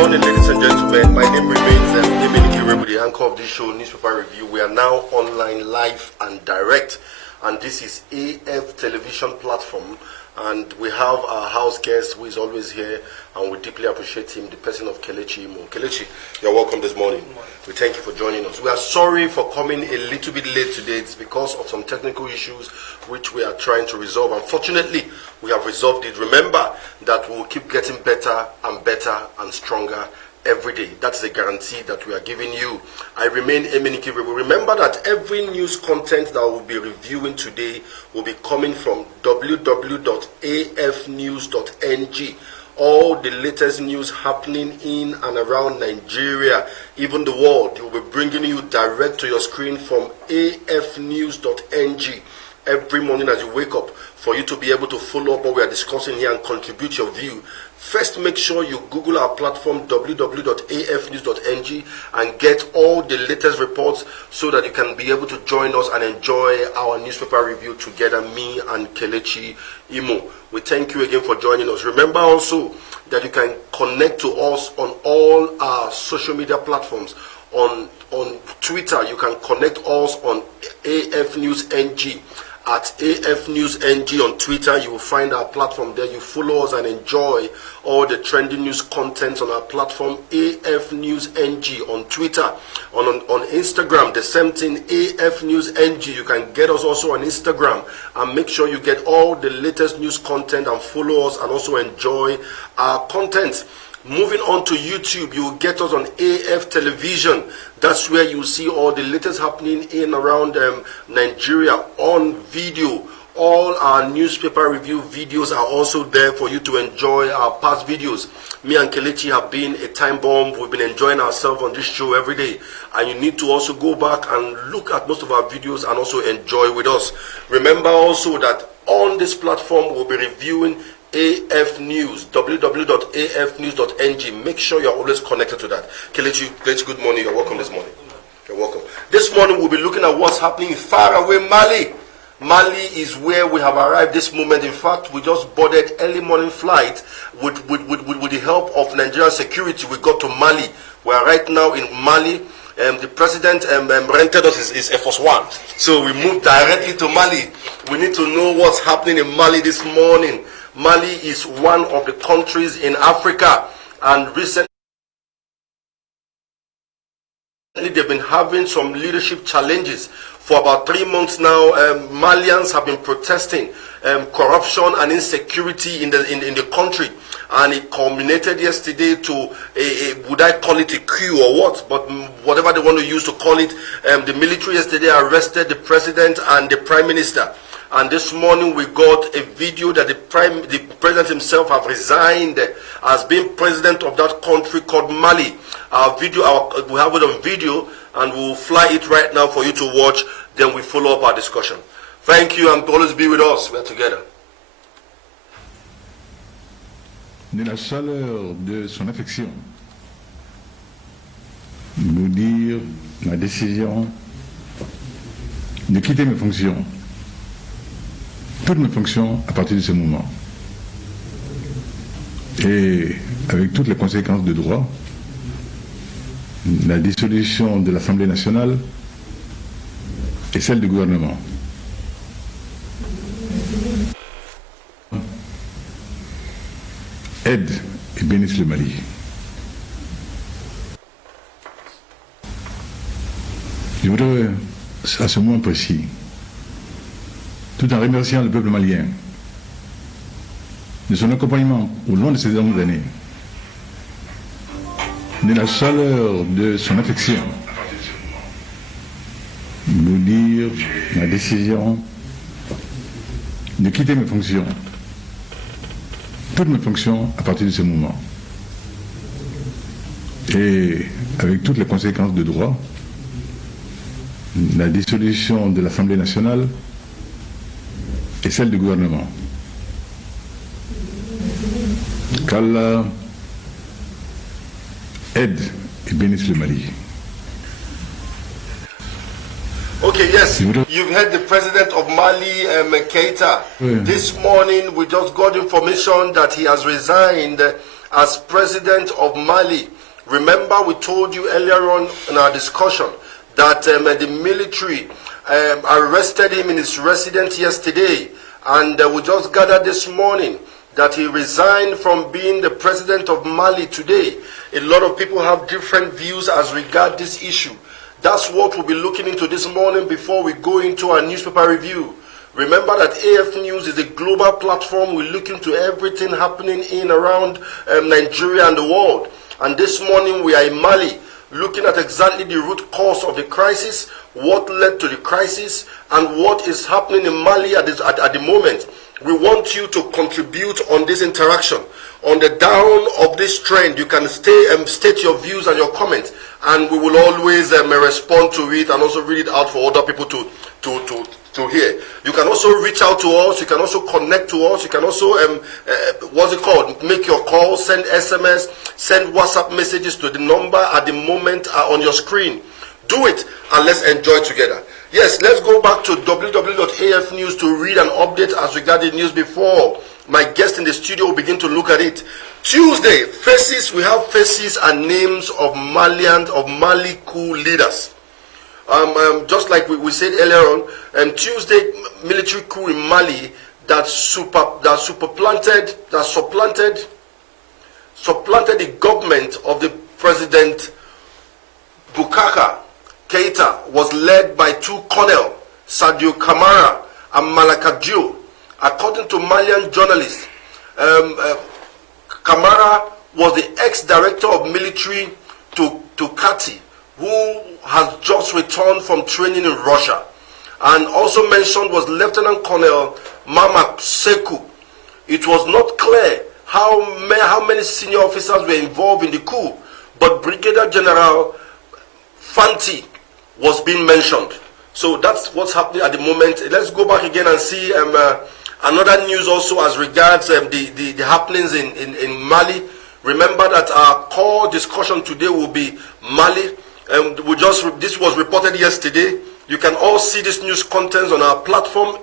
morning, ladies and gentlemen. My name remains Emenike Rebu, the anchor of this show, Newspaper Review. We are now online, live and direct, and this is AF Television platform. And we have our house guest who is always here, and we deeply appreciate him, the person of Kelechi Imo. Kelechi, you're welcome this morning. We thank you for joining us. We are sorry for coming a little bit late today. It's because of some technical issues which we are trying to resolve. Unfortunately, we have resolved it. Remember that we will keep getting better and stronger every day. That's a guarantee that we are giving you. I remain Emenike Rebu. Remember that every news content that we'll be reviewing today will be coming from www.afnews.ng. All the latest news happening in and around Nigeria, even the world, will be bringing you direct to your screen from afnews.ng every morning as you wake up, for you to be able to follow up what we are discussing here and contribute your view. First, make sure you Google our platform www.afnews.ng and get all the latest reports so that you can be able to join us and enjoy our newspaper review together, me and Kelechi Imo. We thank you again for joining us. Remember also that you can connect to us on all our social media platforms. On Twitter, you can connect us on AF News NG. At AF News NG on Twitter, you will find our platform there. You follow us and enjoy all the trending news content on our platform, AF News NG on Twitter. On Instagram, the same thing, AF News NG. You can get us also on Instagram, and make sure you get all the latest news content and follow us and also enjoy our content. Moving on to YouTube, you will get us on AF Television. That's where you see all the latest happening in around Nigeria on video. All our newspaper review videos are also there for you to enjoy our past videos. Me and Kelechi have been a time bomb. We've been enjoying ourselves on this show every day. And you need to also go back and look at most of our videos and also enjoy with us. Remember also that on this platform, we'll be reviewing AF News, www.afnews.ng. Make sure you're always connected to that. Kelechi, good morning. You're welcome this morning. You're welcome. This morning we'll be looking at what's happening in faraway Mali. Mali is where we have arrived this moment. In fact, we just boarded early morning flight with the help of Nigerian security. We got to Mali. We are right now in Mali. The president rented us his Air Force One. So we moved directly to Mali. We need to know what's happening in Mali this morning. Mali is one of the countries in Africa, and recently they've been having some leadership challenges. For about 3 months now, Malians have been protesting corruption and insecurity in the country, and it culminated yesterday to would I call it a coup or what? But whatever they want to use to call it, the military yesterday arrested the president and the prime minister. And this morning we got a video that the president himself have resigned as being president of that country called Mali. We have it on video, and we'll fly it right now for you to watch. Then we follow up our discussion. Thank you, and always be with us. We're together. De la chaleur de son affection, vous dire ma décision de quitter mes fonctions. Toutes mes fonctions à partir de ce moment. Et avec toutes les conséquences de droit, la dissolution de l'Assemblée nationale et celle du gouvernement. Aide et bénisse le Mali. Je voudrais, à ce moment précis, tout en remerciant le peuple malien de son accompagnement au long de ces dernières années, de la chaleur de son affection, vous dire ma décision de quitter mes fonctions, toutes mes fonctions à partir de ce moment. Et avec toutes les conséquences de droit, la dissolution de l'Assemblée nationale et celle du gouvernement. Qu'Allah aide et bénisse le Mali. Okay, yes, you've heard the president of Mali, Keita. This morning we just got information that he has resigned as president of Mali. Remember, we told you earlier on in our discussion that the military arrested him in his residence yesterday, and we just gathered this morning that he resigned from being the president of Mali today. A lot of people have different views as regard this issue. That's what we'll be looking into this morning before we go into our newspaper review. Remember that AF News is a global platform. We look into everything happening in around Nigeria and the world. And this morning we are in Mali, looking at exactly the root cause of the crisis, what led to the crisis, and what is happening in Mali at the moment. We want you to contribute on this interaction. On the down of this trend, you can state your views and your comments, and we will always respond to it and also read it out for other people to hear. You can also reach out to us. You can also connect to us. You can also make your call, send SMS, send WhatsApp messages to the number at the moment on your screen. Do it and let's enjoy together. Yes, let's go back to www.af news to read an update as regarding news before my guest in the studio will begin to look at it. Tuesday, we have faces and names of Mali coup leaders. Just like we said earlier on, Tuesday military coup in Mali that supplanted the government of the President Boubacar Keita was led by two colonels, Sadio Kamara and Malaka Diop. According to Malian journalists, Kamara was the ex-director of military to Kati, who has just returned from training in Russia. And also mentioned was Lieutenant Colonel Mama Sekou. It was not clear how many senior officers were involved in the coup, but Brigadier General Fanti was being mentioned. So that's what's happening at the moment. Let's go back again and see another news also as regards the happenings in Mali. Remember that our core discussion today will be Mali. This was reported yesterday. You can all see this news contents on our platform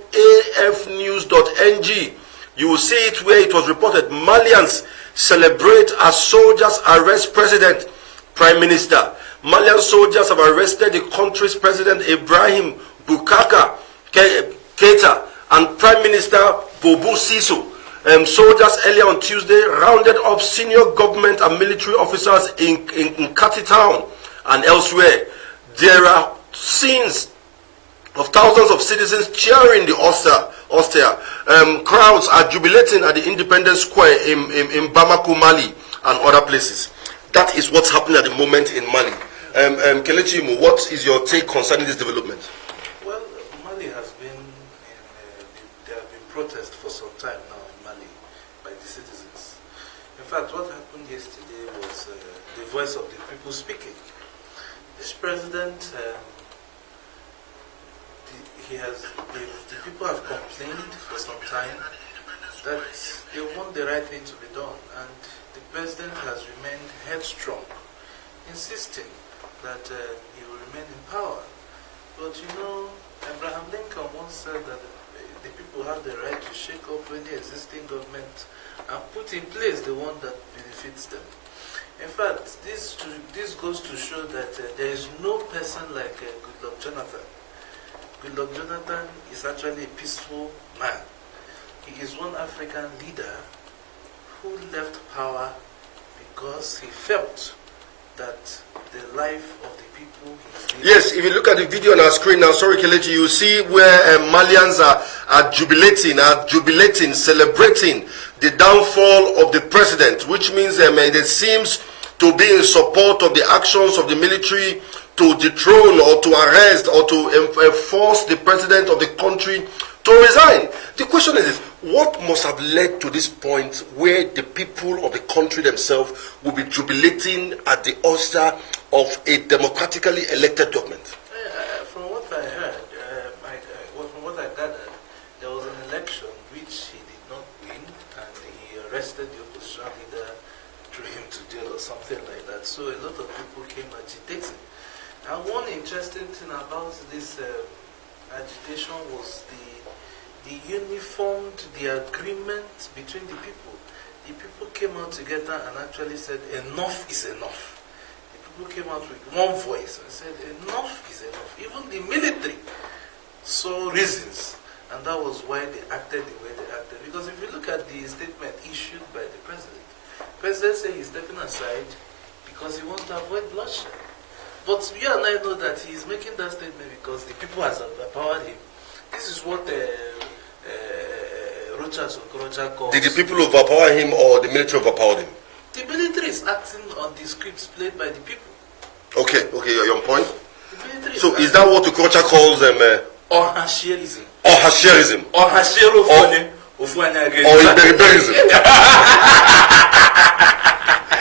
afnews.ng. You will see it where it was reported. Malians celebrate as soldiers arrest president, prime minister. Malian soldiers have arrested the country's president Ibrahim Boubacar Keita and prime minister Boubou Sissoko. Soldiers earlier on Tuesday rounded up senior government and military officers in Kati town and elsewhere. There are scenes of thousands of citizens cheering the austere. Crowds are jubilating at the Independence Square in Bamako, Mali, and other places. That is what's happening at the moment in Mali. Kelechi Imo, what is your take concerning this development? Well, Mali has been there have been protests for some time now in Mali by the citizens. In fact, what happened yesterday was the voice of the people speaking. This president, the people have complained for some time that they want the right thing to be done, and the president has remained headstrong, insisting that he will remain in power. But you know, Abraham Lincoln once said that the people have the right to shake up any existing government and put in place the one that benefits them. In fact, this goes to show that there is no person like Goodluck Jonathan. Goodluck Jonathan is actually a peaceful man. He is one African leader who left power because he felt that the life of the people is Yes, if you look at the video on our screen now, sorry Kelechi, you see where Malians are jubilating, celebrating the downfall of the president, which means it seems to be in support of the actions of the military to dethrone or to arrest or to force the president of the country to resign. The question is, what must have led to this point where the people of the country themselves will be jubilating at the ouster of a democratically elected government? From what I heard, from what I gathered, there was an election which he did not win, and he arrested the opposition leader, threw him to jail or something like that. So a lot of people came agitating. And one interesting thing about this agitation was the agreement between the people. the people came out together and actually said, enough is enough. The people came out with one voice and said, enough is enough. Even the military saw reasons, and that was why they acted the way they acted. Because if you look at the statement issued by the president said he's stepping aside because he wants to avoid bloodshed. But you and I know that he's making that statement because the people has overpowered him. This is what Rochas Okorocha calls... Did the people overpower him or the military overpowered him? The military is acting on the scripts played by the people. Okay, you're on point. The military So is that what Okorocha calls or Hasherism? or Hasherism? Or Hashero Or Iberiberism?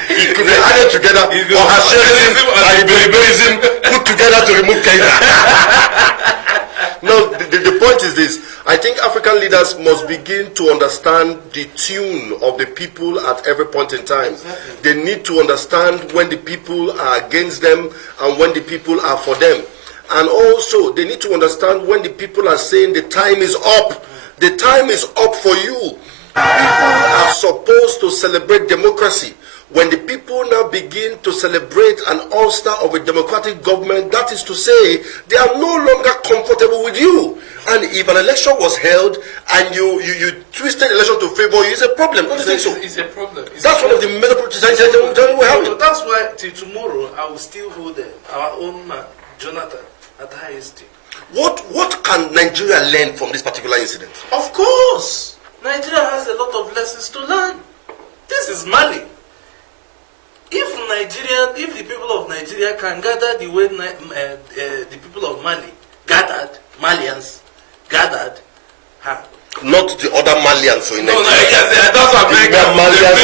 It could be added together, or Hasherism and Iberiberism put together to remove Kenya. No, the point is this. I think African leaders must begin to understand the tune of the people at every point in time. Exactly. They need to understand when the people are against them and when the people are for them. And also, they need to understand when the people are saying the time is up. The time is up for you. People are supposed to celebrate democracy. When the people now begin to celebrate an ulster of a democratic government, that is to say, they are no longer comfortable with you. And if an election was held and you twisted the election to favor you, it's a problem. Don't you think so? It's a problem. That's one of the major problems we have. That's why till tomorrow I will still hold our own man, Jonathan, at the highest state. What can Nigeria learn from this particular incident? Of course, Nigeria has a lot of lessons to learn. This is Mali. If the people of Nigeria can gather the way the people of Mali gathered, Malians gathered, Not the other Malians. So in yes, that's what Malians.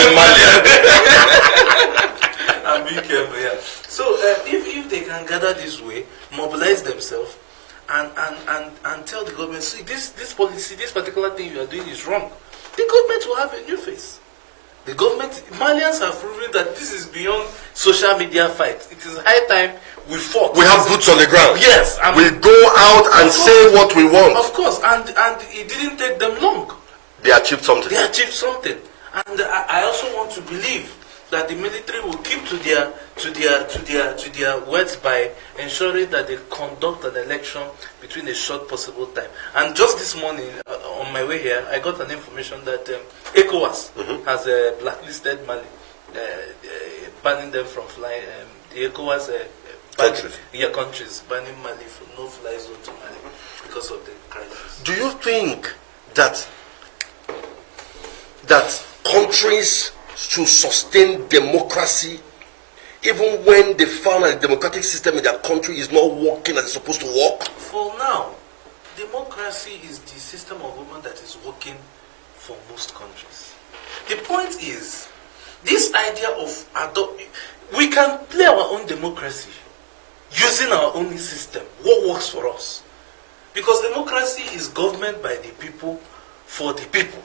I'm being careful, yeah. So if they can gather this way, mobilize themselves, and tell the government, see, this policy, this particular thing you are doing is wrong, the government will have a new face. The government, Malians have proven that this is beyond social media fight. It is high time we fought. We have boots on the ground. Yes. We go out and say what we want. Of course, and it didn't take them long. They achieved something. They achieved something. And I also want to believe that the military will keep to their words by ensuring that they conduct an election between a short possible time. And just this morning, on my way here, I got an information that ECOWAS has blacklisted Mali, banning them from flying. The ECOWAS countries banning Mali from no-fly zone to Mali because of the crisis. Do you think that countries should sustain democracy even when they found that the democratic system in their country is not working as it's supposed to work? For now, democracy is the system of government that is working for most countries. The point is, this idea of we can play our own democracy using our own system, what works for us. Because democracy is government by the people, for the people.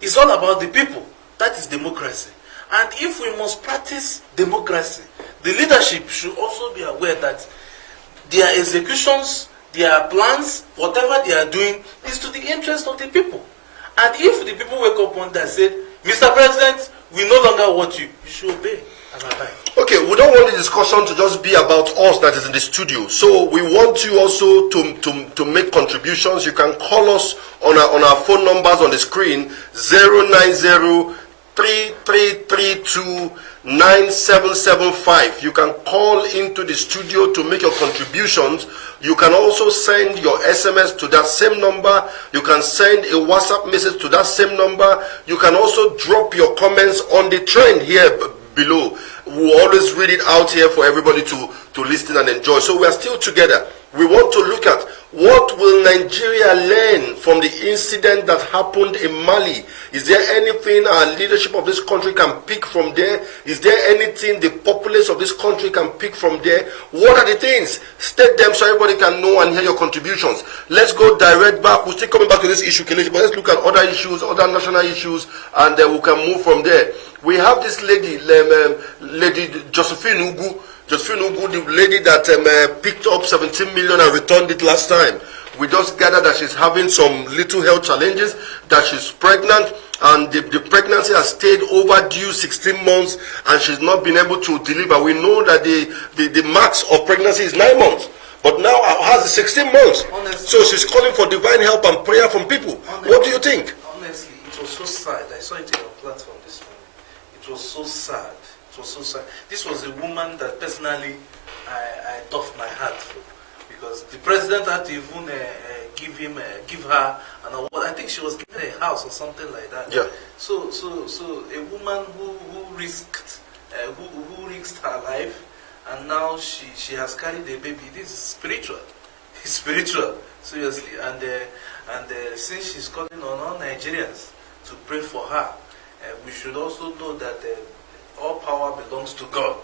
It's all about the people. That is democracy. And if we must practice democracy, the leadership should also be aware that their executions, their plans, whatever they are doing, is to the interest of the people. And if the people wake up one day and say, Mr. President, we no longer want you, you should obey and abide. Okay, we don't want the discussion to just be about us that is in the studio. So we want you also to make contributions. You can call us on our phone numbers on the screen, 090-3332-9775. You can call into the studio to make your contributions. You can also send your SMS to that same number. You can send a WhatsApp message to that same number. You can also drop your comments on the trend here below. We'll always read it out here for everybody to listen and enjoy. So we are still together. We want to look at what will Nigeria learn from the incident that happened in Mali. Is there anything our leadership of this country can pick from there? Is there anything the populace of this country can pick from there? What are the things? State them so everybody can know and hear your contributions. Let's go direct back. We're still coming back to this issue, Kelechi, but let's look at other issues, other national issues, and then we can move from there. We have this lady, Lady Josephine Ugu. Josephine Ugu, the lady that picked up 17 million and returned it last time. We just gathered that she's having some little health challenges, that she's pregnant, and the pregnancy has stayed overdue 16 months and she's not been able to deliver. We know that the max of pregnancy is 9 months, but now has 16 months. Honestly, so she's calling for divine help and prayer from people. What do you think? Honestly, it was so sad. I saw it on your platform this morning. It was so sad. It was so sad. This was a woman that personally I doffed my hat for, because the president had to even give her an award. I think she was given a house or something like that. Yeah. So a woman who risked her life, and now she has carried a baby. This is spiritual. It's spiritual, seriously. And since she's calling on all Nigerians to pray for her, we should also know that all power belongs to God.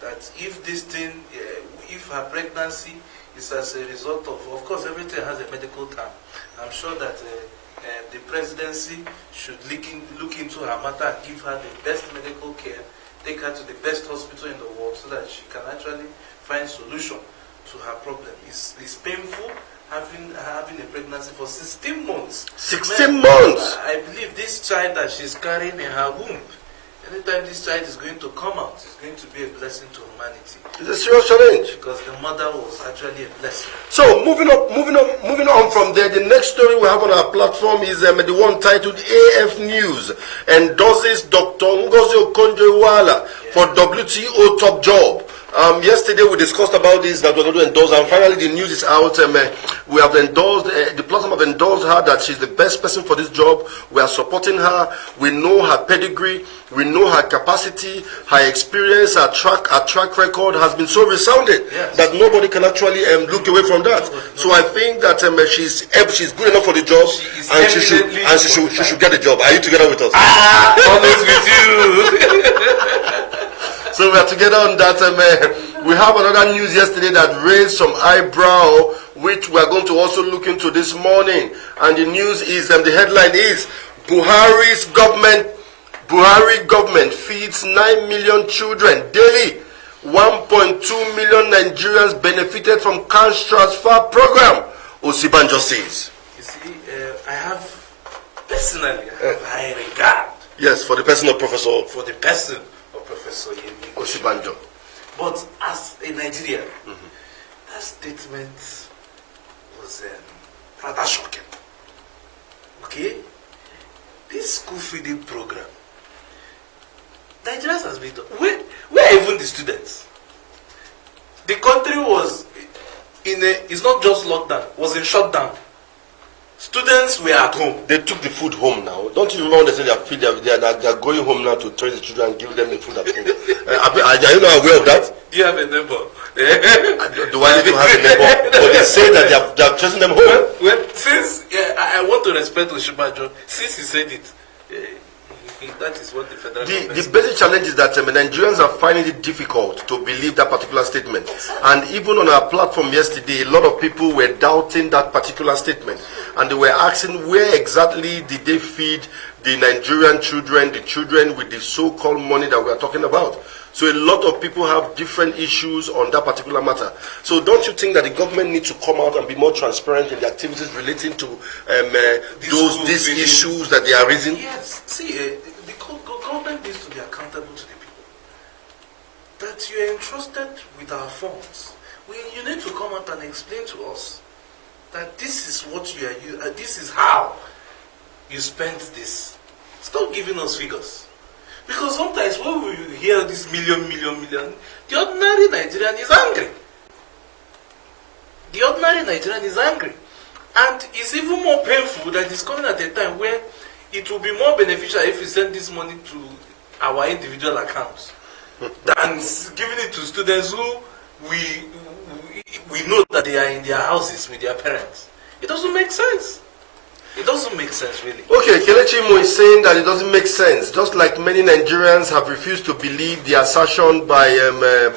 That if this thing, if her pregnancy is as a result of course, everything has a medical term. I'm sure that the presidency should look into her matter and give her the best medical care, take her to the best hospital in the world so that she can actually find solution to her problem. It's painful having a pregnancy for 16 months. 16 months! I believe this child that she's carrying in her womb, anytime this child is going to come out, it's going to be a blessing to humanity. It's a serious challenge. Because the mother was actually a blessing. So moving on from there, the next story we have on our platform is the one titled AF News endorses Dr. Ngozi Okonjo-Iweala for WTO top job. Yesterday we discussed about this, that we're going to endorse, and finally the news is out. We have endorsed, the platform have endorsed her that she's the best person for this job. We are supporting her. We know her pedigree. We know her capacity, her experience, her track record has been so resounding that nobody can actually look away from that. So I think that she's good enough for the job, and she should get the job. Are you together with us? Always with you. So we are together on that. We have another news yesterday that raised some eyebrow, which we are going to also look into this morning. And the news is, the headline is, Buhari government feeds 9 million children daily. 1.2 million Nigerians benefited from cash transfer program, Osibanjo says. You see, I have high regard. Yes, for the person of Professor Yemi Osibanjo. But as a Nigerian, that statement was rather shocking. Okay? This school feeding program, Nigerians has been done. Where are even the students? The country was it's not just lockdown, was in shutdown. Students were at home. They took the food home now. Don't you remember when they said they are going home now to train the children and give them the food at home? Are you not aware of that? Do you have a neighbor? Do I need to have a neighbor? But they say that they are tracing them home. Well, since I want to respect Osibanjo, since he said it, that is what the federal government The basic challenge is that Nigerians are finding it difficult to believe that particular statement. And even on our platform yesterday, a lot of people were doubting that particular statement. And they were asking where exactly did they feed the Nigerian children, the children with the so-called money that we are talking about. So a lot of people have different issues on that particular matter. So don't you think that the government needs to come out and be more transparent in the activities relating to these issues that they are raising? Yes. See, the government needs to be accountable to the people. That you are entrusted with our funds. You need to come out and explain to us that this is what you are. This is how you spent this. Stop giving us figures. Because sometimes when we hear this million, the ordinary Nigerian is angry. The ordinary Nigerian is angry. And it's even more painful that it's coming at a time where it will be more beneficial if we send this money to our individual accounts than giving it to students who we know that they are in their houses with their parents. It doesn't make sense. It doesn't make sense, really. Okay, Kelechi Imo is saying that it doesn't make sense, just like many Nigerians have refused to believe the assertion by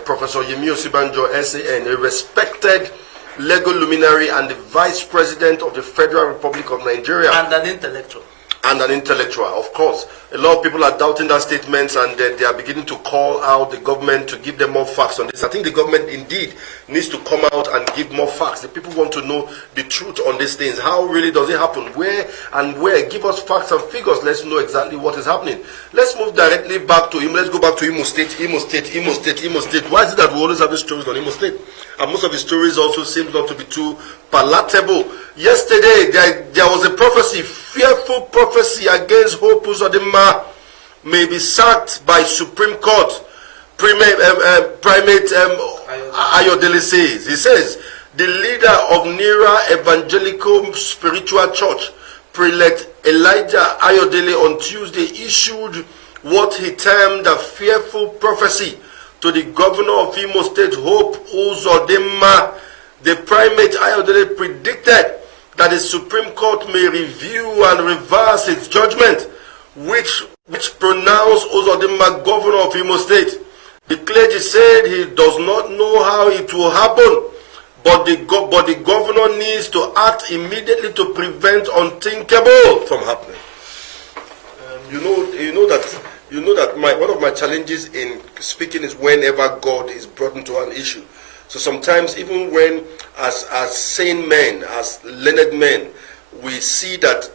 Professor Yemi Osibanjo, SAN, a respected legal luminary and the Vice President of the Federal Republic of Nigeria. And an intellectual. And an intellectual, of course. A lot of people are doubting that statement, and they are beginning to call out the government to give them more facts on this. I think the government indeed needs to come out and give more facts. The people want to know the truth on these things. How really does it happen? Where and where? Give us facts and figures. Let's know exactly what is happening. Let's move directly back to him. Let's go back to Imo State. Imo State. Imo State. Imo State. Why is it that we always have these stories on Imo State? And most of the stories also seem not to be too palatable. Yesterday, there was a prophecy, fearful prophecy against Hope Uzodinma may be sacked by Supreme Court. Primate Ayodele says. He says, the leader of Nira Evangelical Spiritual Church, Prelate Elijah Ayodele, on Tuesday issued what he termed a fearful prophecy to the governor of Imo State, Hope Uzodinma. The primate Ayodele predicted that the Supreme Court may review and reverse its judgment, which pronounced Uzodinma governor of Imo State. The clergy said he does not know how it will happen, but the governor needs to act immediately to prevent unthinkable from happening. You know that one of my challenges in speaking is whenever God is brought into an issue. So sometimes, even when, as sane men, as learned men, we see that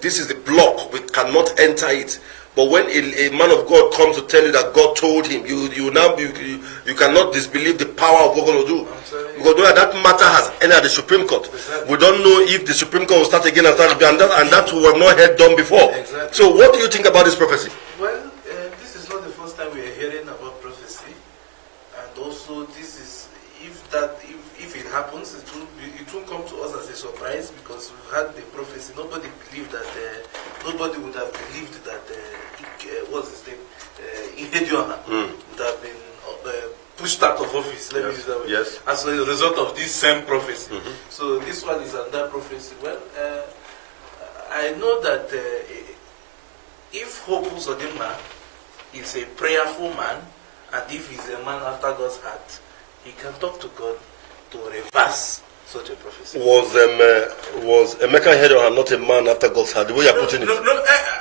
this is the block, we cannot enter it. But when a man of God comes to tell you that God told him, you cannot disbelieve the power of what God will do. Because that matter has entered the Supreme Court. Exactly. We don't know if the Supreme Court will start again and that we have not heard done before. Exactly. So what do you think about this prophecy? Well, this is not the first time we are hearing about prophecy, and also this is if it happens, it won't come to us as a surprise, because we've had the prophecy. Nobody believed that. Nobody would have believed that. What's his name? Ihedioha would have been pushed out of office. Let me use that way. Yes. As a result of this same prophecy. So this one is another prophecy. Well, I know that if Hope Uzodinma is a prayerful man, and if he's a man after God's heart, he can talk to God to reverse such a prophecy. Was Emeka Ihedioha not a man after God's heart? The way you're putting it. No,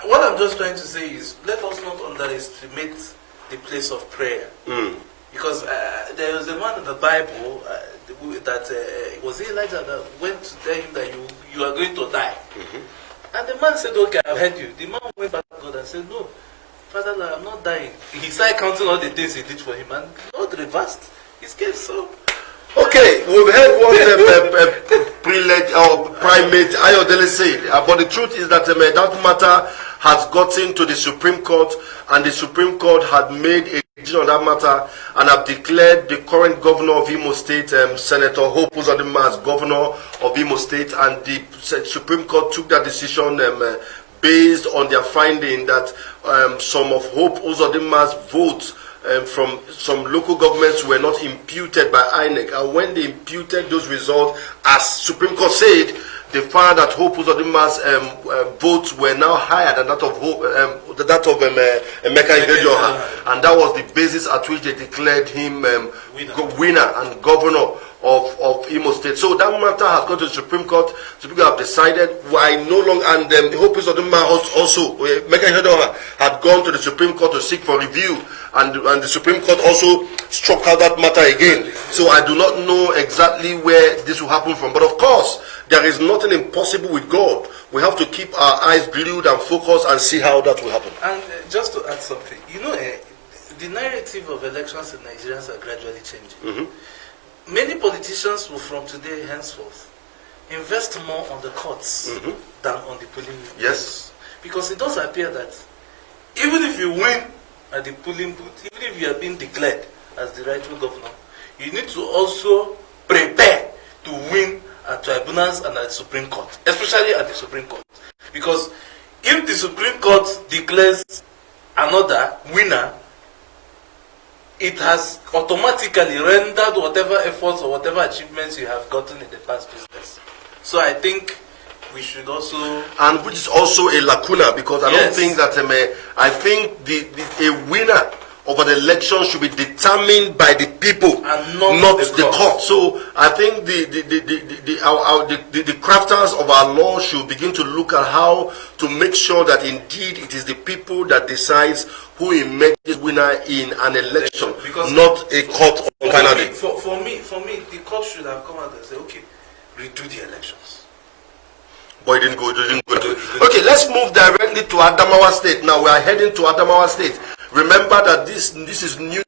what I'm just trying to say is, let us not underestimate the place of prayer. Because there was a man in the Bible that was Elijah that went to tell him that you are going to die. And the man said, okay, I've heard you. The man went back to God and said, no, Father, I'm not dying. He started counting all the things he did for him, and God reversed his case. So, okay, we've heard what primate Ayodele said, but the truth is that that matter has gotten to the Supreme Court, and the Supreme Court had made a decision on that matter and have declared the current governor of Imo State, Senator Hope Uzodinma, as governor of Imo State, and the Supreme Court took that decision based on their finding that some of Hope Uzodinma's votes from some local governments were not imputed by INEC, and when they imputed those results, as Supreme Court said, they found that Hope Uzodinma's votes were now higher than that of Emeka Ihedioha, and that was the basis at which they declared him winner and governor of Imo State. So that matter has gone to the Supreme Court. Supreme Court have decided why no longer, and Hope Uzodinma also, Emeka Ihedioha had gone to the Supreme Court to seek for review, and the Supreme Court also struck out that matter again. So I do not know exactly where this will happen from, but of course, there is nothing impossible with God. We have to keep our eyes glued and focused and see how that will happen. And just to add something, the narrative of elections in Nigeria are gradually changing. Many politicians will, from today henceforth, invest more on the courts than on the polling booth. Yes. Because it does appear that even if you win at the polling booth, even if you have been declared as the rightful governor, you need to also prepare to win at tribunals and at the Supreme Court, especially at the Supreme Court. Because if the Supreme Court declares another winner, it has automatically rendered whatever efforts or whatever achievements you have gotten in the past business. So I think we should also... And which is also a lacuna, because I don't think that... I think a winner of an election should be determined by the people And not the the court. court. So I think the crafters of our law should begin to look at how to make sure that indeed it is the people that decides who emerges winner in an election, Because not a court on final day. For me, the court should have come out and said, okay, redo the elections. But it didn't go. Okay, let's move directly to Adamawa State. Now we are heading to Adamawa State. Remember that this is news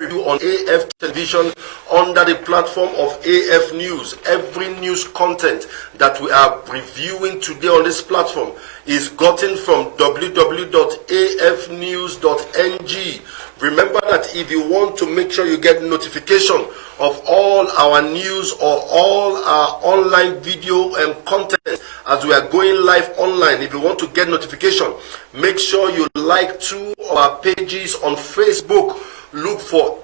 review on AF television under the platform of AF News. Every news content that we are reviewing today on this platform is gotten from www.afnews.ng. Remember that if you want to make sure you get notification of all our news or all our online video and content as we are going live online, if you want to get notification, make sure you like 2 of our pages on Facebook. Look for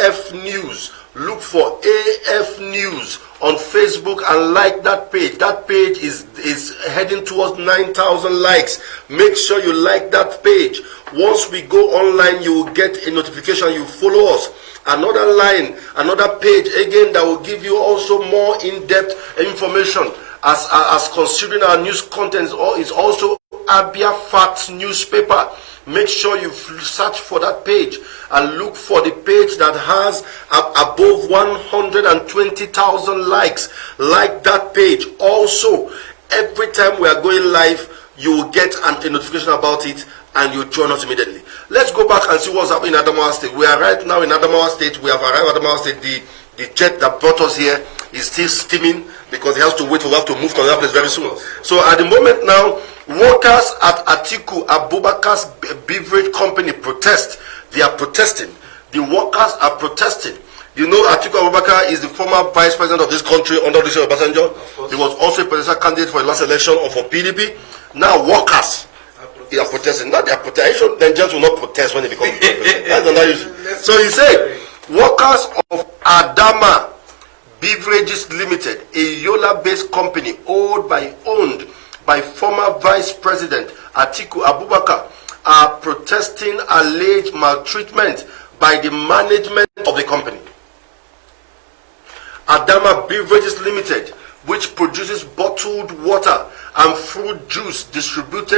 AF News. Look for AF News on Facebook and like that page. That page is heading towards 9,000 likes. Make sure you like that page. Once we go online, you will get a notification. You follow us. Another line, another page again that will give you also more in-depth information as considering our news content is also Abia Facts newspaper. Make sure you search for that page and look for the page that has above 120,000 likes. Like that page. Also, every time we are going live, you will get a notification about it and you join us immediately. Let's go back and see what's happening in Adamawa State. We are right now in Adamawa State. We have arrived at Adamawa State. The jet that brought us here is still steaming because he has to wait. We have to move to another place very soon. So at the moment now, workers at Atiku Abubakar's beverage company protest. They are protesting. The workers are protesting. You know, Atiku Abubakar is the former vice president of this country under Olusegun Obasanjo. He was also a presidential candidate for the last election or for PDP. Now workers are protesting. Not they are protesting. Nigerians will not protest when they become president. That's another issue. So he said, workers of Adama Beverages Limited, a Yola-based company owned by former Vice President Atiku Abubakar, are protesting alleged maltreatment by the management of the company. Adama Beverages Limited, which produces bottled water and fruit juice, distributes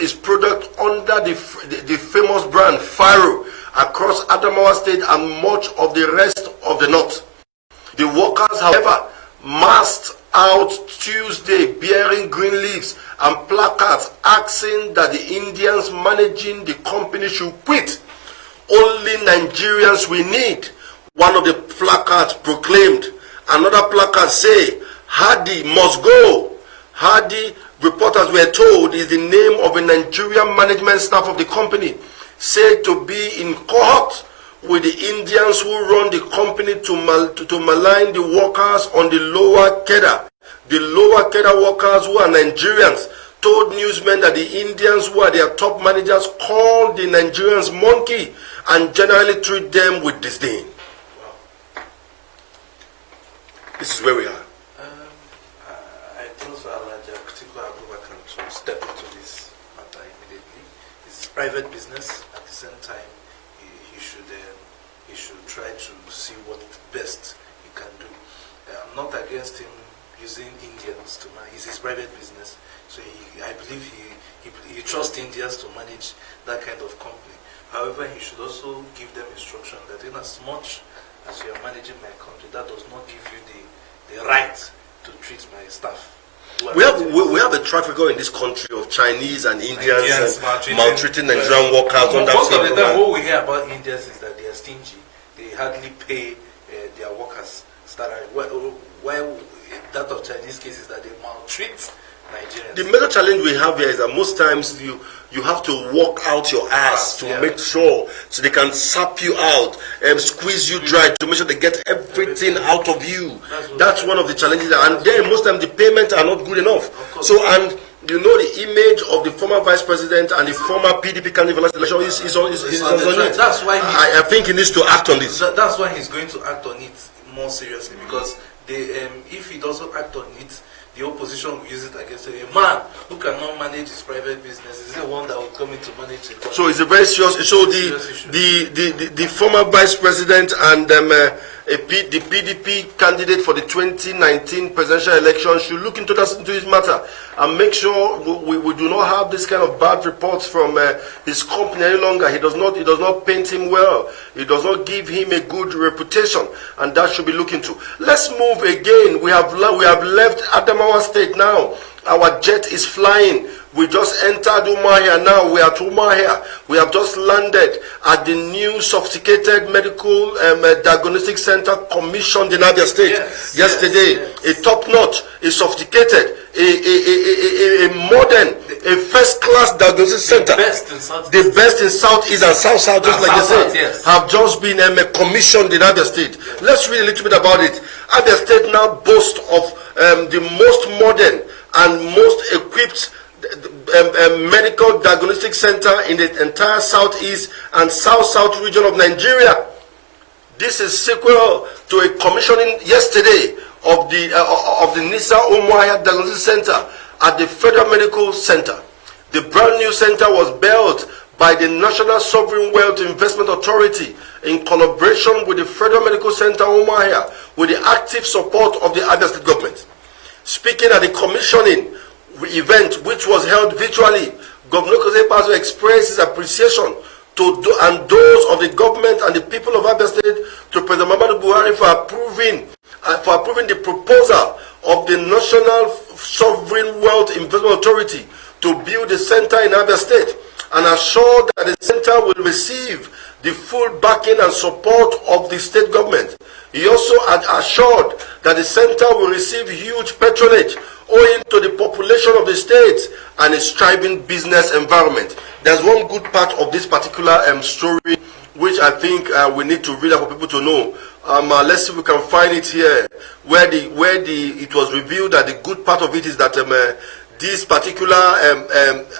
its product under the famous brand Faro across Adamawa State and much of the rest of the north. The workers, however, massed out Tuesday bearing green leaves and placards asking that the Indians managing the company should quit. Only Nigerians we need, one of the placards proclaimed. Another placard say, Hadi must go. Hadi, reporters were told, is the name of a Nigerian management staff of the company, said to be in cohort with the Indians who run the company to malign the workers on the Lower Keda. The Lower Keda workers, who are Nigerians, told newsmen that the Indians, who are their top managers, call the Nigerians monkey and generally treat them with disdain. This is where we are. I think so. Alhaji Atiku Abubakar to step into this matter immediately. It's private business. At the same time, he should try to see what best he can do. I'm not against him using Indians to manage. It's his private business, so I believe he trusts Indians to manage that kind of company. However, he should also give them instruction that in as much as you are managing my country, that does not give you the right to treat my staff. We have a track record in this country of Chinese and Indians maltreating Nigerian workers. Most of the time, what we hear about Indians is that they are stingy. They hardly pay their workers. While that of Chinese cases that they maltreat Nigerians. The major challenge we have here is that most times you have to work out your ass to make sure, so they can sap you out and squeeze you dry to make sure they get everything out of you. That's one of the challenges. And then most times the payments are not good enough. So, and you know, the image of the former vice president and the former PDP candidate for last election is on it. That's why I think he needs to act on this. That's why he's going to act on it more seriously, because if he doesn't act on it, the opposition will use it against him. A man who cannot manage his private business is the one that will come in to manage the country. So it's a very serious issue. So the former vice president and the PDP candidate for the 2019 presidential election should look into this matter and make sure we do not have this kind of bad reports from his company any longer. It does not paint him well. It does not give him a good reputation, and that should be looked into. Let's move again. We have left Adamawa State now. Our jet is flying. We just entered Umuahia now. We are at Umuahia. We have just landed at the new sophisticated medical diagnostic center commissioned in Abia State yesterday. A top-notch, a sophisticated, a modern, a first-class diagnostic center. The best in Southeast and South-South, just like you said, have just been commissioned in Abia State. Let's read a little bit about it. Abia State now boasts of the most modern and most equipped medical diagnostic center in the entire Southeast and South-South region of Nigeria. This is sequel to a commissioning yesterday of the NISA Umuahia Diagnostic Center at the Federal Medical Center. The brand new center was built by the National Sovereign Wealth Investment Authority in collaboration with the Federal Medical Center Umuahia, with the active support of the Abia State government. Speaking at the commissioning event, which was held virtually, Governor Jose Bazo expressed his appreciation to those of the government and the people of Abia State to President Muhammadu Buhari for approving the proposal of the National Sovereign Wealth Investment Authority to build a center in Abia State, and assured that the center will receive the full backing and support of the state government. He also assured that the center will receive huge patronage owing to the population of the state and its thriving business environment. There's one good part of this particular story which I think we need to read out for people to know. Let's see if we can find it here, where it was revealed that the good part of it is that this particular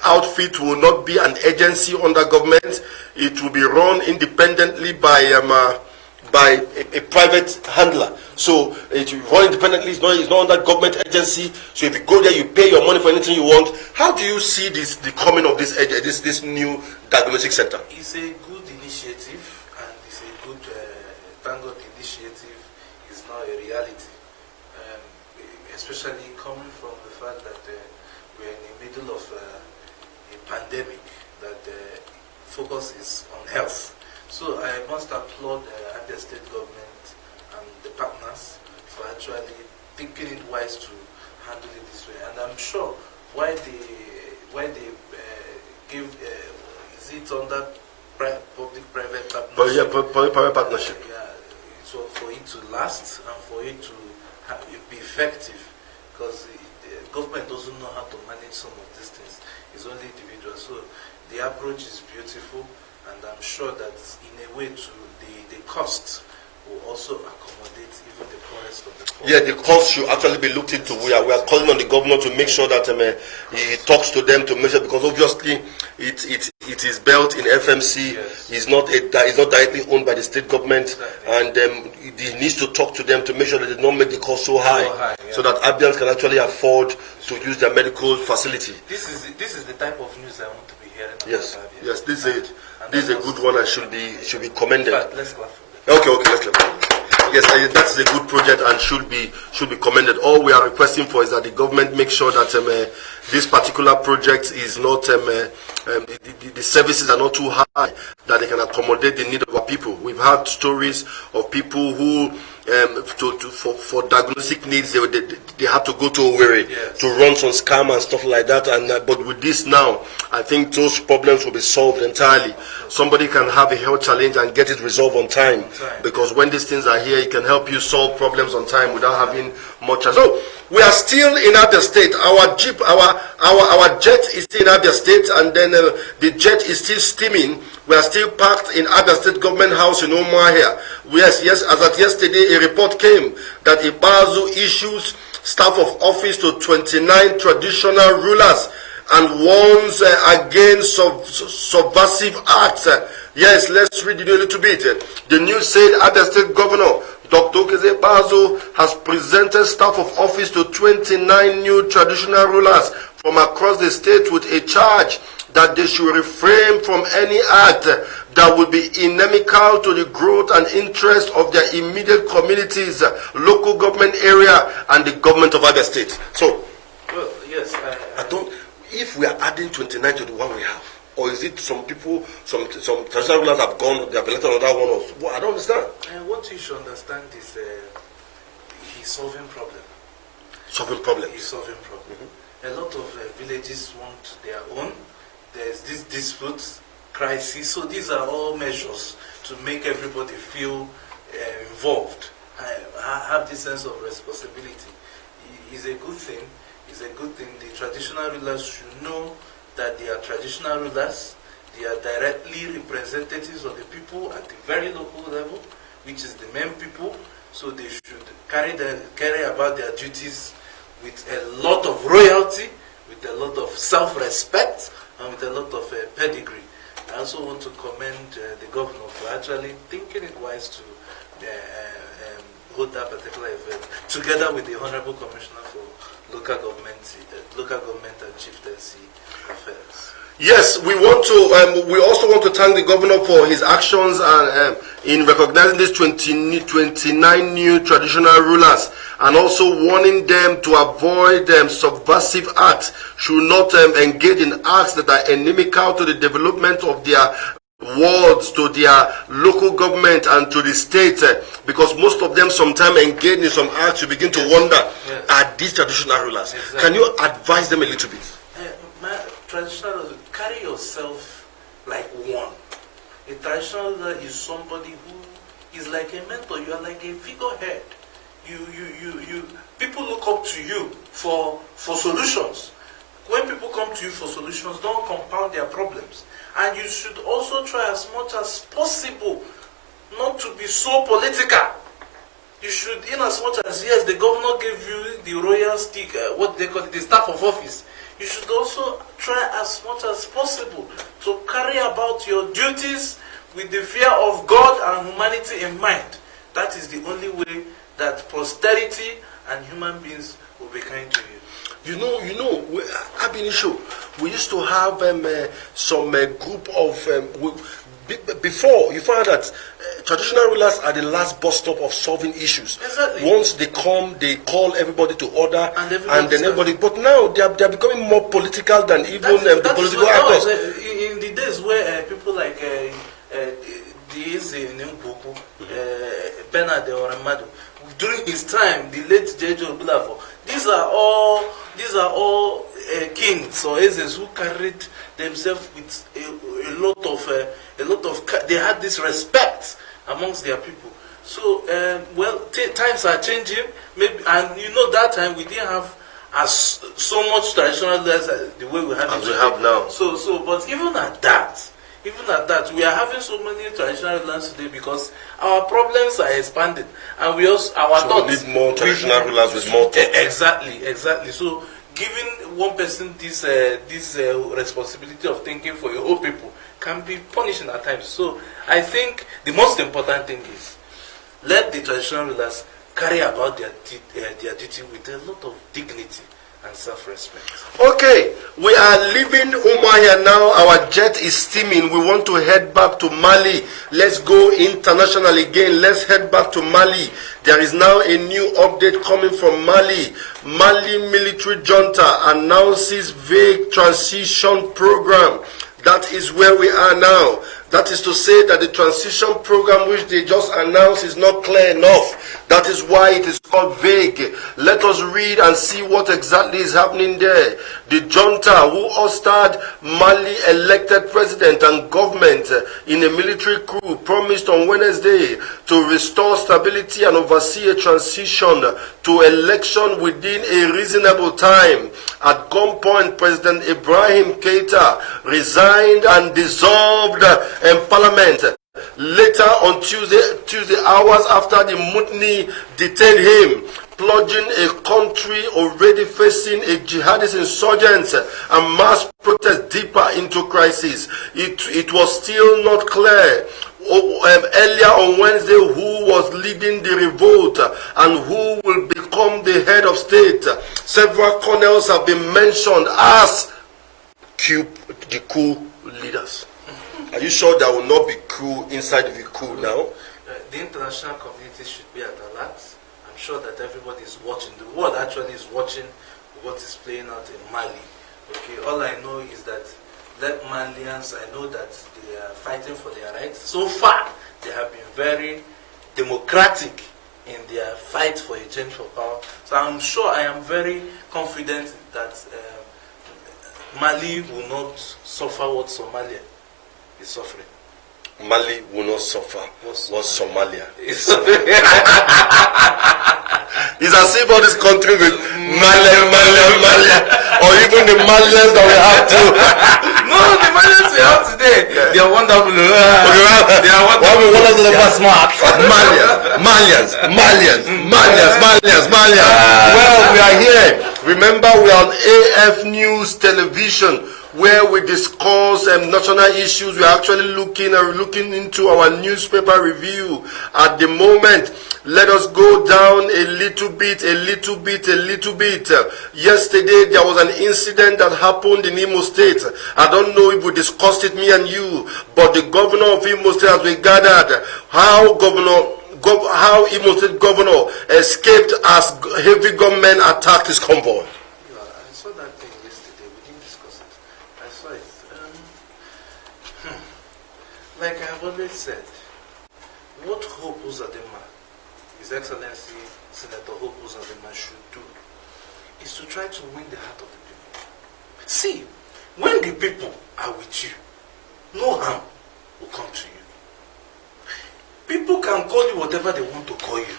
outfit will not be an agency under government. It will be run independently by a private handler. So it will run independently. It's not under government agency. So if you go there, you pay your money for anything you want. How do you see the coming of this new diagnostic center? It's a good initiative, and it's a good thank God initiative is now a reality, especially coming from the fact that we're in the middle of a pandemic, that the focus is on health. So I must applaud the Abia State government and the partners for actually thinking it wise to handle it this way. And I'm sure why they give is it under public-private partnership? But yeah, public-private partnership. So for it to last and for it to be effective, because the government doesn't know how to manage some of these things. It's only individuals. So the approach is beautiful, and I'm sure that in a way to the costs will also accommodate even the poorest of the poor. Yeah, the cost should actually be looked into. We are calling on the governor to make sure that he talks to them to make sure, because obviously it is built in FMC. Yes. It's not directly owned by the state government, and he needs to talk to them to make sure that they don't make the cost so high, so that Abians can actually afford to use their medical facility. This is the type of news I want to be hearing about. Yes, Abia. yes, this is it. This is a good one and should be commended. In fact, let's clap for them. Okay, let's clap. Yes, that is a good project and should be commended. All we are requesting for is that the government make sure that this particular project is not the services are not too high, that they can accommodate the need of our people. We've had stories of people who for diagnostic needs they have to go to Owerri to run some scam and stuff like that. And but with this now, I think those problems will be solved entirely. Somebody can have a health challenge and get it resolved on time, because when these things are here, it can help you solve problems on time without having much. So we are still in Abia State. Our jet is still in Abia State, and then the jet is still steaming. We are still parked in Abia State Government House in Umuahia. Yes. As at yesterday, a report came that Ibazu issues staff of office to 29 traditional rulers and warns against subversive acts. Yes, let's read it a little bit. The news said Abia State Governor Dr. Okeze Bazo has presented staff of office to 29 new traditional rulers from across the state with a charge that they should refrain from any act that would be inimical to the growth and interest of their immediate communities, local government area, and the government of Abia State. So, Well, yes, I don't. If we are adding 29 to the one we have, or is it some people, some traditional rulers have gone, they have elected another one? Or well, I don't understand. what you should understand is he's solving problem. Solving problems. He's solving problem. A lot of villages want their own. There's this dispute, crisis. So these are all measures to make everybody feel involved, have this sense of responsibility. It's a good thing. It's a good thing. The traditional rulers should know that they are traditional rulers. They are directly representatives of the people at the very local level, which is the main people. So they should carry about their duties with a lot of royalty, with a lot of self-respect, and with a lot of pedigree. I also want to commend the governor for actually thinking it wise to hold that particular event, together with the Honorable Commissioner for Local Government and Chieftaincy Affairs. Yes, we want to. We also want to thank the governor for his actions and in recognizing these 29 new traditional rulers, and also warning them to avoid subversive acts, should not engage in acts that are inimical to the development of their wards, to their local government, and to the state, because most of them sometimes engage in some acts. You begin to wonder, are these traditional rulers? Exactly. Can you advise them a little bit? Traditional, carry yourself like one. A traditional ruler is somebody who is like a mentor. You are like a figurehead. People look up to you for solutions. When people come to you for solutions, don't compound their problems. And you should also try as much as possible not to be so political. You should, in as much as, yes, the governor gave you the royal stick, what they call it, the staff of office. You should also try as much as possible to carry about your duties with the fear of God and humanity in mind. That is the only way that posterity and human beings will be kind to you. You know, I've been sure. We used to have some group of. Before, you find that traditional rulers are the last bus stop of solving issues. Exactly. Once they come, they call everybody to order, And then everybody. But now they are becoming more political than even the political actors. In the days where people like Bernard Oramado, during his time, the late J.J. Obulafo, these are all kings or Ezes who carried themselves with a lot of they had this respect amongst their people. So times are changing. Maybe, and that time we didn't have so much traditional leaders the way we have as we have now. But even at that, we are having so many traditional rulers today because our problems are expanding, and we need more traditional rulers with more thought. Exactly. So, giving one person this responsibility of thinking for your whole people can be punishing at times. So, I think the most important thing is let the traditional rulers carry about their duty with a lot of dignity and self-respect. Okay, we are leaving Umuahia now. Our jet is steaming. We want to head back to Mali. Let's go international again. Let's head back to Mali. There is now a new update coming from Mali. Mali military junta announces vague transition program. That is where we are now. That is to say that the transition program which they just announced is not clear enough. That is why it is called vague. Let us read and see what exactly is happening there. The junta who ousted Mali elected president and government in a military coup promised on Wednesday to restore stability and oversee a transition to election within a reasonable time. At gunpoint, President Ibrahim Keita resigned and dissolved Parliament. Later on Tuesday, hours after the mutiny detained him, plunging a country already facing a jihadist insurgents and mass protest deeper into crisis. It was still not clear earlier on Wednesday who was leading the revolt and who will become the head of state. Several colonels have been mentioned as the coup leaders. Are you sure there will not be coup inside the coup now? The international community should be at alert. I'm sure that everybody is watching. The world actually is watching what is playing out in Mali. Okay, all I know is that let Malians, I know that they are fighting for their rights. So far, they have been very democratic in their fight for a change for power. So I'm sure, I am very confident that Mali will not suffer what Somalia is suffering. Mali will not suffer what Somalia is suffering. It's as if all this country with Mali, or even the Malians that we have too. No, the Malians we have today, they are wonderful. They are wonderful. They are smart. Malians. Well, we are here. Remember, we are on AF News Television, where we discuss national issues. We are actually looking into our newspaper review at the moment. Let us go down a little bit. Yesterday, there was an incident that happened in Imo State. I don't know if we discussed it, me and you, but the governor of Imo State, as we gathered, how Imo State governor escaped as heavy gunmen attacked his convoy. I saw that thing yesterday. We didn't discuss it. I saw it. Like I have always said, what Hope Uzodinma, His Excellency Senator Hope Uzodinma, should do is to try to win the heart of the people. See, when the people are with you, no harm will come to you. People can call you whatever they want to call you.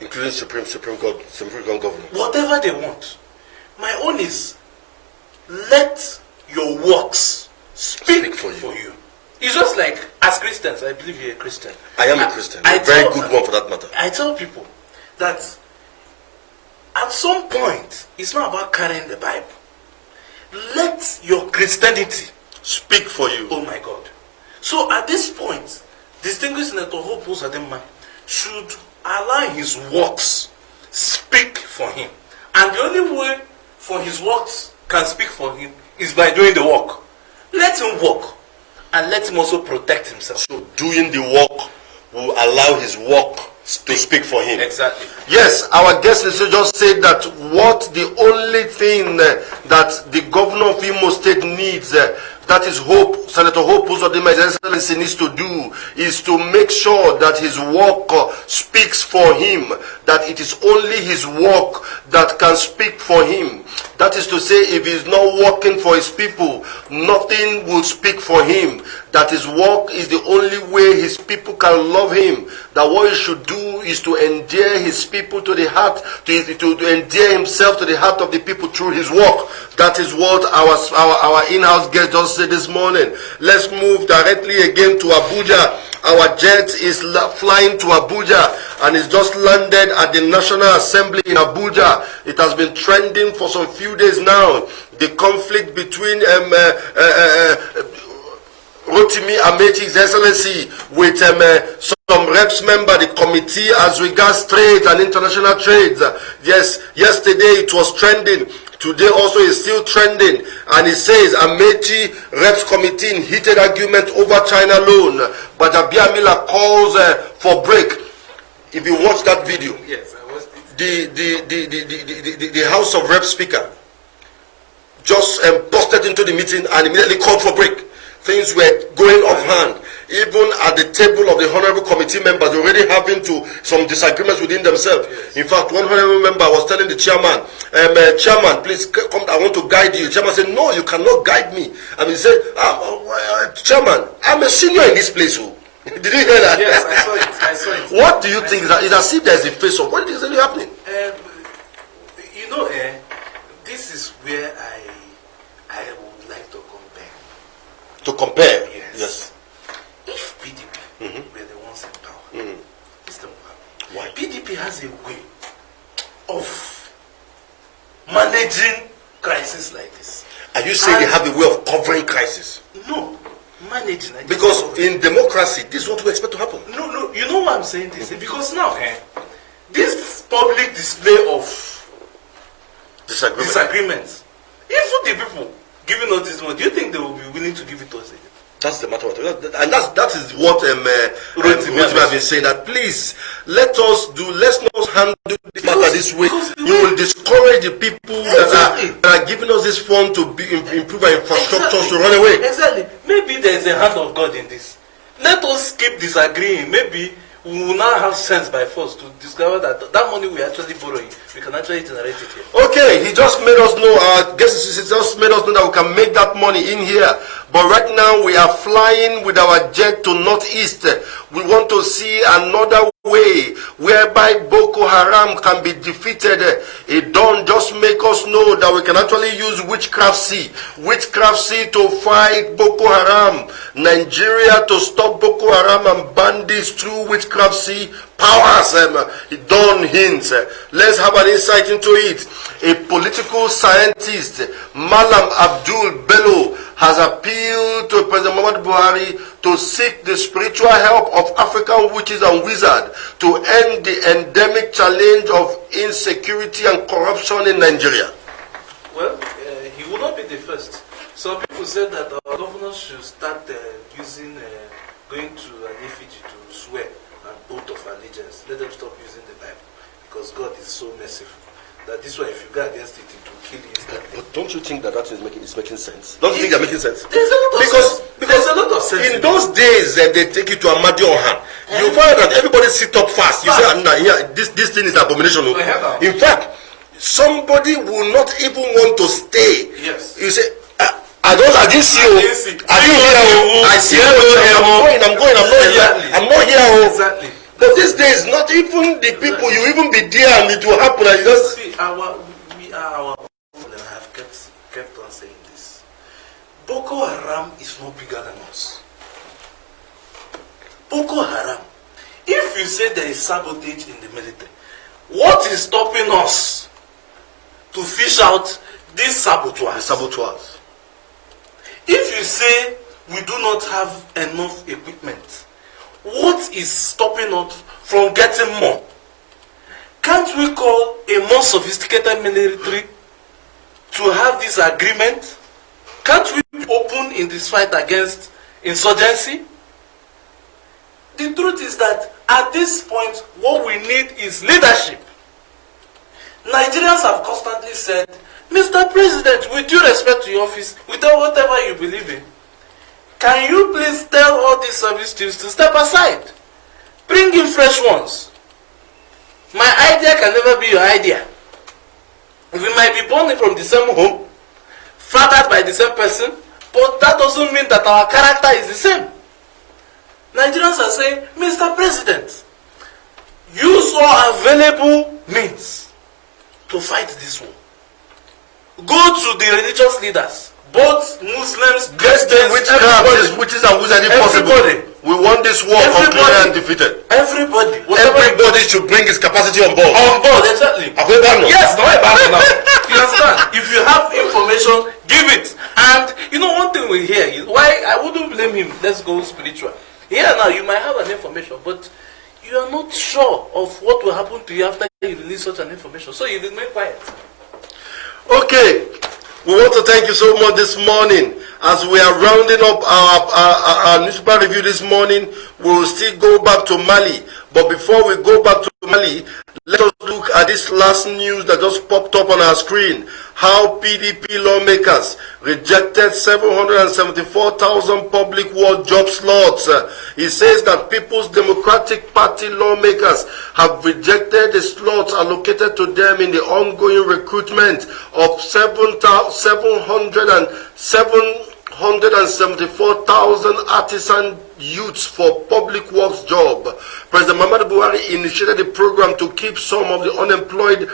Including Supreme Governor. Whatever they want. My own is, let your works speak for you. It's just like, as Christians, I believe you're a Christian. I am a Christian. A very good one for that matter. I tell people that at some point, it's not about carrying the Bible. Let your Christianity speak for you. Oh my God. So at this point, distinguished Senator Hope Uzodinma should allow his works speak for him. And the only way for his works can speak for him is by doing the work. Let him work. And let him also protect himself. So doing the work will allow his work to speak for him. Exactly. Yes, our guest just said that what the only thing that the governor of Imo State needs, that is Hope, Senator Hope Uzodinma, His Excellency, needs to do is to make sure that his work speaks for him, that it is only his work that can speak for him. That is to say, if he's not working for his people, nothing will speak for him. That his work is the only way his people can love him. That what he should do is to endear his people to the heart, to endear himself to the heart of the people through his work. That is what our in-house guest just said this morning. Let's move directly again to Abuja. Our jet is flying to Abuja and it's just landed at the National Assembly in Abuja. It has been trending for some few days now. The conflict between Rotimi Amechi, His Excellency, with some reps member, the committee as regards trade and international trade. Yes, yesterday it was trending. Today also is still trending. And it says Amechi reps committee in heated argument over China loan. But Abiamila calls for break. If you watch that video, yes, I watched it. The House of Rep Speaker just busted into the meeting and immediately called for break. Things were going off hand. Even at the table of the honorable committee members, already having some disagreements within themselves. Yes. In fact, one honorable member was telling the chairman, chairman, please come, I want to guide you. The chairman said, no, you cannot guide me. And he said, chairman, I'm a senior in this place. Did you hear that? Yes, I saw it. What do you think? It's as if there's a face off. What is really happening? This is where I would like to compare. To compare? Yes. If PDP he has a way of managing crisis like this. Are you saying they have a way of covering crisis? No, managing. Because in democracy, this is what we expect to happen. No, you know why I'm saying this? Because now, this public display of disagreements, even the people giving us this one, do you think they will be willing to give it to us again? That's the matter. And that is what Rotimi have been saying, that please, let's not handle this matter this way. You will discourage the people that are giving us this fund to improve our infrastructure to run away. Exactly. Maybe there is a hand of God in this. Let us keep disagreeing. Maybe we will now have sense by force to discover that that money we actually borrowing, we can actually generate it here. Okay, he just made us know, I guess he just made us know that we can make that money in here. But right now we are flying with our jet to Northeast. We want to see another way whereby Boko Haram can be defeated. It don't just make us know that we can actually use witchcraft sea to fight Boko Haram. Nigeria to stop Boko Haram and bandits through witchcraft sea powers. It don't hint. Let's have an insight into it. A political scientist, Malam Abdul Bello, has appealed to President Muhammadu Buhari to seek the spiritual help of African witches and wizards to end the endemic challenge of insecurity and corruption in Nigeria. Well, he will not be the first. Some people said that our governors should start going to an effigy to swear an oath of allegiance. Let them stop using the Bible, because God is so merciful that this one, if you go against it, it will kill you instantly. But don't you think that is making sense? Don't you think they're making sense? There's a lot of sense. There's a lot of sense. In those days, they take you to Amadiohan. You find that everybody sit up fast. You say, nah, yeah, this thing is abomination. In fact, somebody will not even want to stay. Yes. You say, I didn't see you. I didn't hear. I see you. I'm going. I'm not here. Exactly. But these days, not even the people, you even be there and it will happen. And you just see, our problem have kept on saying this. Boko Haram is no bigger than us. Boko Haram. If you say there is sabotage in the military, what is stopping us to fish out these saboteurs? the saboteurs. If you say we do not have enough equipment, what is stopping us from getting more? Can't we call a more sophisticated military to have this agreement? Can't we open in this fight against insurgency? The truth is that at this point, what we need is leadership. Nigerians have constantly said, Mr. President, with due respect to your office, without whatever you believe in, can you please tell all these service chiefs to step aside? Bring in fresh ones. My idea can never be your idea. We might be born from the same home, fathered by the same person, but that doesn't mean that our character is the same. Nigerians are saying, Mr. President, use all available means to fight this war. Go to the religious leaders, both Muslims, Christians, witches and wizards if possible. We want this war completed and defeated. Everybody should bring his capacity on board. On board, exactly. Yes, no, you understand? If you have information, give it. And you know, one thing we hear is why I wouldn't blame him. Let's go spiritual. Here now, you might have an information, but you are not sure of what will happen to you after you release such an information. So you remain quiet. Okay, we want to thank you so much this morning. As we are rounding up our newspaper review this morning, we will still go back to Mali. But before we go back to Mali, let us look at this last news that just popped up on our screen. How PDP lawmakers rejected 774,000 public work job slots. It says that People's Democratic Party lawmakers have rejected the slots allocated to them in the ongoing recruitment of 774,000 artisan youths for public works job. President Muhammadu Buhari initiated the program to keep some of the unemployed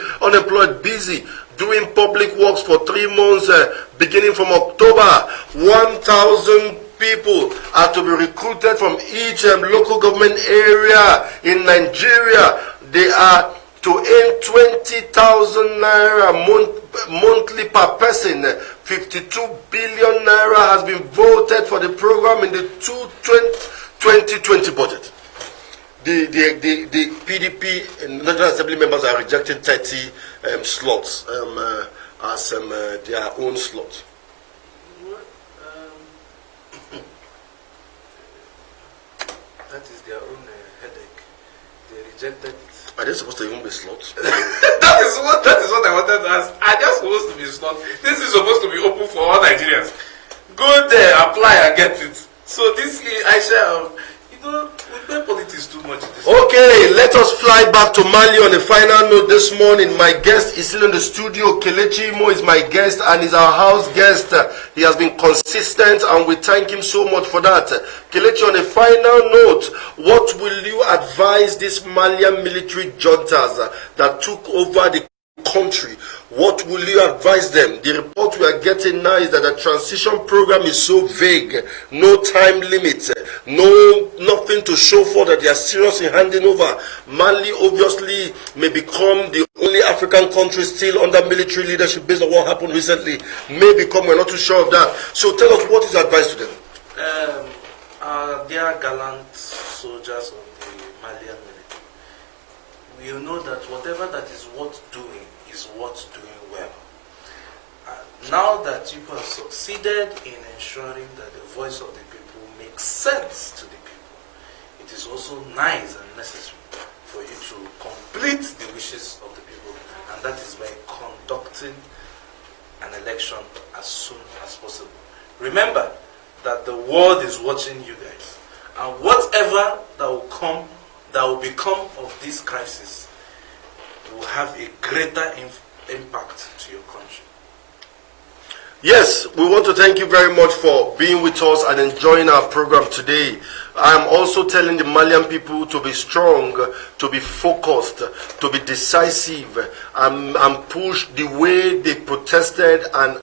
busy doing public works for 3 months, beginning from October. 1,000 people are to be recruited from each local government area in Nigeria. They are to earn 20,000 naira monthly per person. 52 billion naira has been voted for the program in the 2020 budget. The PDP and National Assembly members are rejecting 30 slots as their own slots. That is their own headache. They rejected. Are they supposed to even be slots? that is what I wanted to ask. Are they supposed to be slots? This is supposed to be open for all Nigerians. Go there, apply and get it. So this I share. We play politics too much. Okay, let us fly back to Mali on a final note this morning. My guest is still in the studio. Kelechi Imo is my guest and is our house guest. He has been consistent and we thank him so much for that. Kelechi, on a final note, what will you advise these Malian military juntas that took over the country? What will you advise them? The report we are getting now is that the transition program is so vague, no time limit, nothing to show for that they are serious in handing over. Mali obviously may become the only African country still under military leadership based on what happened recently. May become, we're not too sure of that. So tell us, what is your advice to them? They are gallant soldiers of the Malian military. You know that whatever that is worth doing is worth doing well. Now that you have succeeded in ensuring that the voice of the people makes sense to the people, it is also nice and necessary for you to complete the wishes of the people, and that is by conducting an election as soon as possible. Remember that the world is watching you guys, and whatever that will become of this crisis will have a greater impact to your country. Yes, we want to thank you very much for being with us and enjoying our program today. I am also telling the Malian people to be strong, to be focused, to be decisive, and push the way they protested and